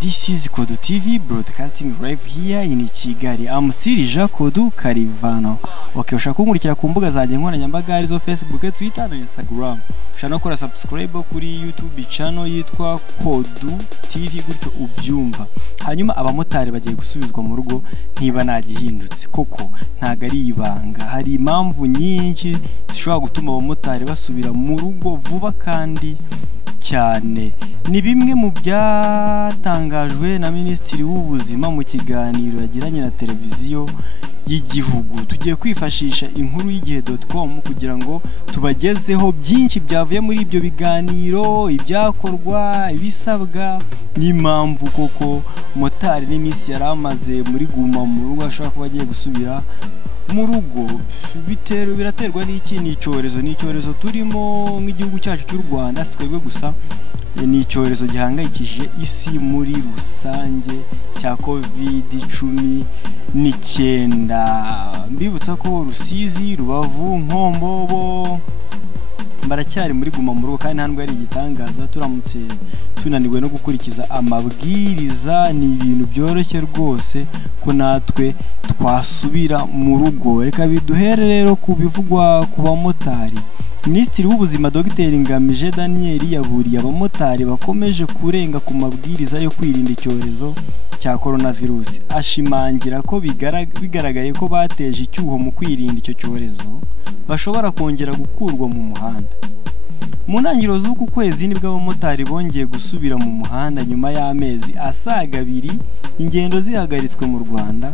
This is Kodu TV broadcasting live here in Kigali. I'm still Kodu Karivano. Okay, ushaka kunkurikira ku mbuga zanjye nkoranyambaga arizo Facebook, Twitter na Instagram. Ushaka gukora subscribe kuri YouTube channel yitwa Kodu TV gutyo ubyumva. Hanyuma abamotari bagiye gusubizwa mu rugo ntiba nagihindutse koko ntago ari ibanga. Hari impamvu nyinshi zishobora gutuma abamotari basubira mu rugo vuba kandi cyane. Ni bimwe mu byatangajwe na Minisitiri w'Ubuzima mu kiganiro yagiranye na televiziyo y'igihugu. Tugiye kwifashisha inkuru y'igihe.com kugira ngo tubagezeho byinshi byavuye muri ibyo biganiro, ibyakorwa, ibisabwa n'impamvu koko motari n'iminsi yaramaze muri Guma Murugo ashaka kuba agiye gusubira mu rugo. Biraterwa n'iki? Ni icyorezo turimo nk'igihugu cyacu cy'u Rwanda, twebwe gusa ni icyorezo gihangayikishije isi muri rusange cya COVID-19. Mbibutsa ko Rusizi, Rubavu, Nkombo baracyari muri Guma Murugo kandi ntabwo ari igitangaza. Turamutse tunaniwe no gukurikiza amabwiriza, ni ibintu byoroshye rwose ko natwe twasubira mu rugo. Reka biduhere rero ku bivugwa ku bamotari. Minisitiri w'Ubuzima Dr Ngamije Daniel yaburiye abamotari bakomeje kurenga ku mabwiriza yo kwirinda icyorezo cya coronavirus. Ashimangira ko bigaragaye ko bateje icyuho mu kwirinda icyo cyorezo bashobora kongera gukurwa mu muhanda. Mu ntangiriro z'uku kwezi nibwo abamotari bongeye gusubira mu muhanda nyuma y'amezi asaga 2 ingendo zihagaritswe mu Rwanda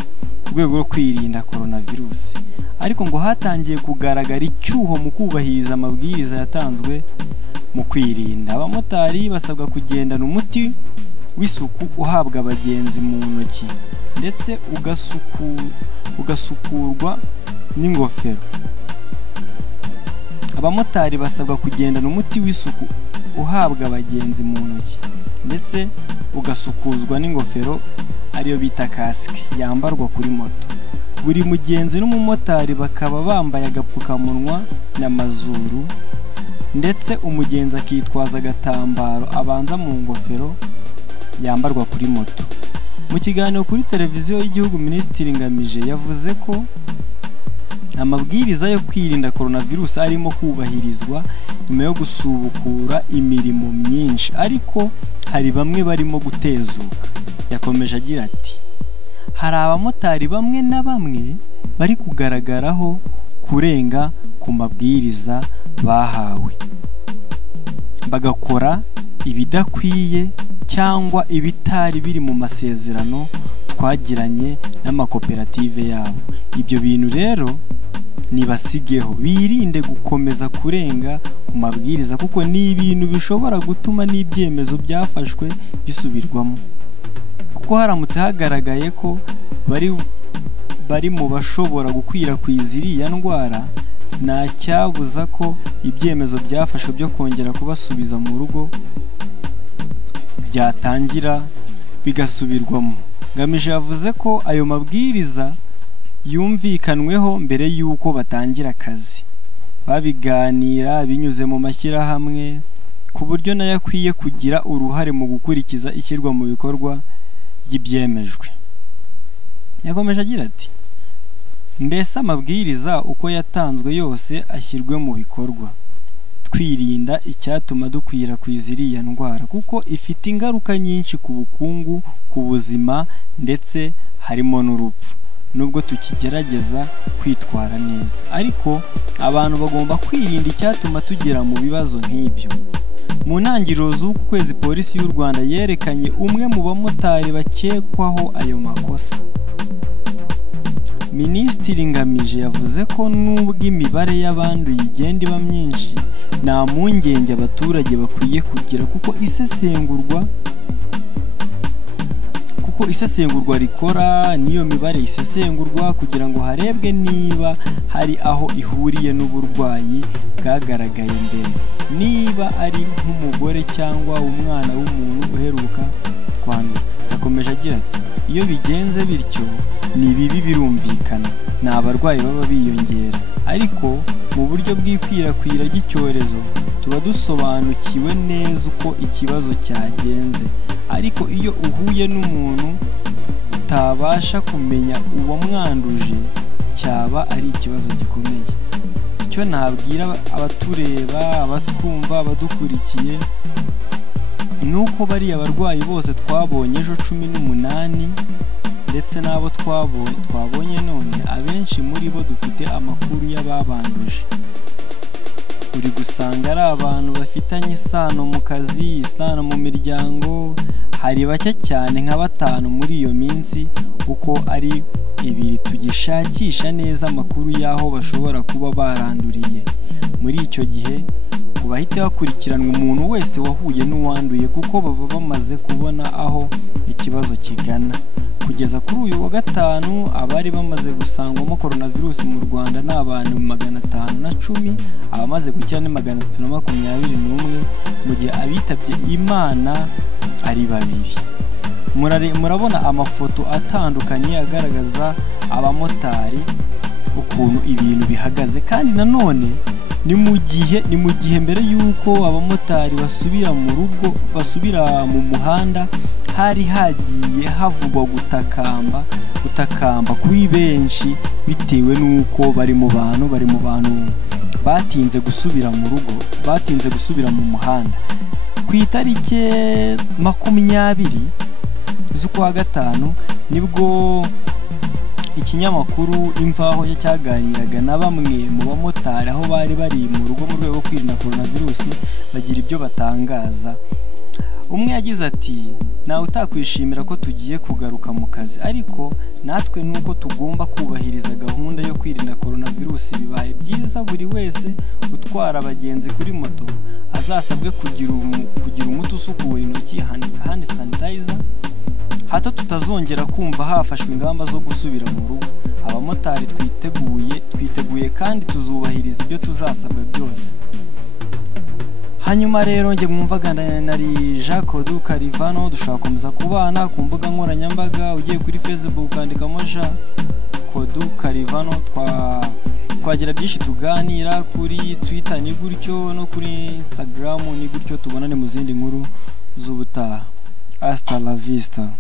ku rwego rwo kwirinda coronavirus. Ariko ngo hatangiye kugaragara icyuho mu kubahiriza amabwiriza yatanzwe mu kwirinda. Abamotari basabwa kugendana umuti w'isuku uhabwa abagenzi mu ntoki ndetse ugasukurwa n'ingofero. Abamotari basabwa kugendana umuti w'isuku uhabwa abagenzi mu ntoki ndetse ugasukuzwa n'ingofero ariyo bita casque yambarwa kuri moto. Buri mugenzi n'umumotari bakaba bambaye agapfukamunwa n'amazuru ndetse umugenzi akitwaza agatambaro abanza mu ngofero yambarwa kuri moto. Mu kiganiro kuri televiziyo y'igihugu, Minisitiri Ngamije yavuze ko amabwiriza yo kwirinda coronavirus arimo kubahirizwa nyuma yo gusubukura imirimo myinshi, ariko hari bamwe barimo gutezuka. Yakomeje agira ati, hari abamotari bamwe na bamwe bari kugaragaraho kurenga ku mabwiriza bahawe, bagakora ibidakwiye cyangwa ibitari biri mu masezerano twagiranye n'amakoperative yabo. Ibyo bintu rero nibasigeho, birinde gukomeza kurenga ku mabwiriza kuko ni ibintu bishobora gutuma n'ibyemezo byafashwe bisubirwamo. Kuko haramutse hagaragaye ko bari mu bashobora gukwirakwiza iriya ndwara, nta cyabuza ko ibyemezo byafashwe byo kongera kubasubiza mu rugo byatangira bigasubirwamo. Ngamije yavuze ko ayo mabwiriza yumvikanweho mbere y'uko batangira akazi, babiganira binyuze mu mashyirahamwe ku buryo nayo akwiye kugira uruhare mu gukurikiza ishyirwa mu bikorwa ry'ibyemejwe. Yakomeje agira ati, mbese amabwiriza uko yatanzwe yose ashyirwe mu bikorwa, twirinda icyatuma dukwirakwiza iriya ndwara kuko ifite ingaruka nyinshi ku bukungu, ku buzima ndetse harimo n'urupfu. Nubwo tukigerageza kwitwara neza, ariko abantu bagomba kwirinda icyatuma tugera mu bibazo nk'ibyo. Mu ntangiriro z'uku kwezi, polisi y'u Rwanda yerekanye umwe mu bamotari bakekwaho ayo makosa. Minisitiri Ngamije yavuze ko nubwo imibare y'abanduye igenda iba myinshi, nta mpungenge abaturage bakwiye kugira kuko isesengurwa rikora niyo mibare isesengurwa kugira ngo harebwe niba hari aho ihuriye n'uburwayi bwagaragaye mbere, niba ari nk'umugore cyangwa umwana w'umuntu uheruka kwandura. Yakomeje agira ati, iyo bigenze bityo ni bibi, birumvikana, ni abarwayi baba biyongera, ariko mu buryo bw'ikwirakwira ry'icyorezo tuba dusobanukiwe neza uko ikibazo cyagenze, ariko iyo uhuye n'umuntu utabasha kumenya uwo mwanduje cyaba ari ikibazo gikomeye. Icyo nabwira abatureba, abatwumva, abadukurikiye nuko bari abarwayi bose twabonye ejo 18 ndetse nabo twabonye none, abenshi muri bo dufite amakuru y'ababanduje. Uri gusanga ari abantu bafitanye isano mu kazi, isano mu miryango, hari bake cyane nka 5 muri iyo minsi, uko ari 2 tugishakisha neza amakuru y'aho bashobora kuba baranduriye. Muri icyo gihe bahite bakurikiranwa umuntu wese wahuye n'uwanduye, kuko baba bamaze kubona aho ikibazo kigana. Kugeza kuri uyu wa 5 abari bamaze gusangwamo coronavirus mu Rwanda ni abantu 510, abamaze gukira ni 321, mu gihe abitabye Imana ari 2. Murabona amafoto atandukanye agaragaza abamotari ukuntu ibintu bihagaze, kandi nanone ni mu gihe mbere yuko abamotari basubira mu rugo, basubira mu muhanda, hari hagiye havugwa gutakamba kuri benshi bitewe nuko bari mu bantu batinze gusubira mu rugo, batinze gusubira mu muhanda. Ku itariki 20 z'ukwa 5 nibwo ikinyamakuru Imvaho cyaganiraga na bamwe mu bamotari aho bari mu rugo mu rwego rwo kwirinda coronavirus, bagira ibyo batangaza. Umwe yagize ati, nawe utakwishimira ko tugiye kugaruka mu kazi, ariko natwe nuko tugomba kubahiriza gahunda yo kwirinda coronavirus. Bibaye byiza buri wese utwara abagenzi kuri moto azasabwe kugira umuti usukura intoki, hand sanitizer, hato tutazongera kumva hafashwe ingamba zo gusubira mu rugo. Abamotari twiteguye kandi tuzubahiriza ibyo tuzasabwa byose. Hanyuma rero nge mwumvaga nari Jacodu Karivano. Dushobora komeza kubana ku mbuga nkoranyambaga, ugiye kuri Facebook andikamo Jacodu Karivano, twagira byinshi tuganira. Kuri Twitter ni gutyo, no kuri Instagram ni gutyo. Tubonane mu zindi nkuru z'ubutaha. Hasta la vista.